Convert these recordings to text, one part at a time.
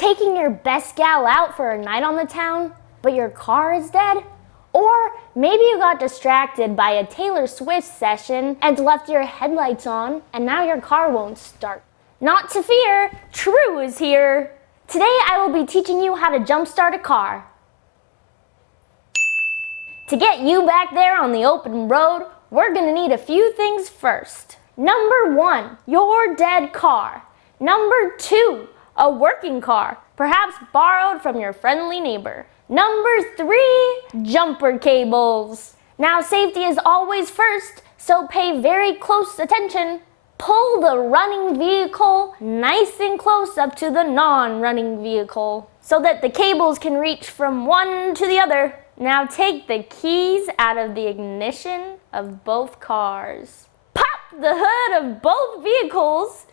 Taking your best gal out for a night on the town, but your car is dead? Or maybe you got distracted by a Taylor Swift session and left your headlights on, and now your car won't start. Not to fear, Trew is here. Today I will be teaching you how to jumpstart a car. To get you back there on the open road, we're gonna need a few things first. Number 1, your dead car. Number 2, a working car, perhaps borrowed from your friendly neighbor. Number 3, jumper cables. Now safety is always first, so pay very close attention. Pull the running vehicle nice and close up to the non-running vehicle so that the cables can reach from one to the other. Now take the keys out of the ignition of both cars. Pop the hood of both vehicles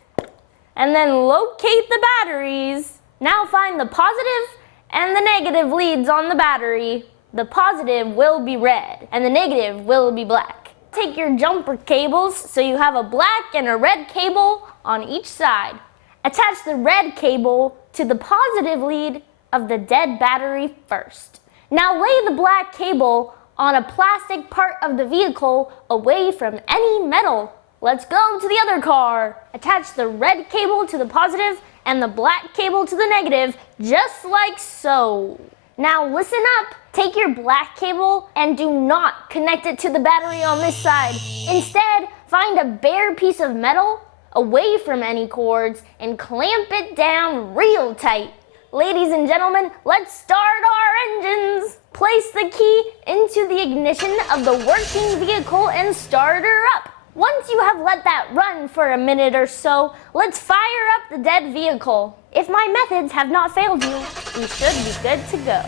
and then locate the batteries. Now find the positive and the negative leads on the battery. The positive will be red and the negative will be black. Take your jumper cables so you have a black and a red cable on each side. Attach the red cable to the positive lead of the dead battery first. Now lay the black cable on a plastic part of the vehicle away from any metal. Let's go to the other car. Attach the red cable to the positive and the black cable to the negative, just like so. Now listen up. Take your black cable and do not connect it to the battery on this side. Instead, find a bare piece of metal away from any cords and clamp it down real tight. Ladies and gentlemen, let's start our engines. Place the key into the ignition of the working vehicle and start her up. Once you have let that run for a minute or so, let's fire up the dead vehicle. If my methods have not failed you, we should be good to go.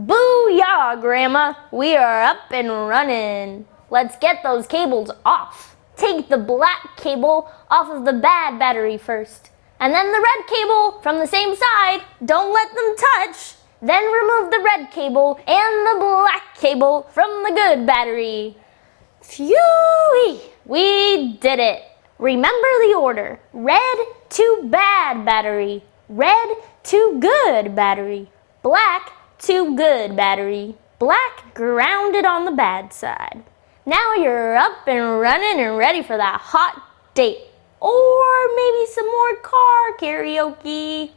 Booyah, Grandma! We are up and running. Let's get those cables off. Take the black cable off of the bad battery first, and then the red cable from the same side. Don't let them touch. Then remove the red cable and the black cable from the good battery. Phew! We did it. Remember the order. Red to bad battery. Red to good battery. Black to good battery. Black grounded on the bad side. Now you're up and running and ready for that hot date. Or maybe some more car karaoke.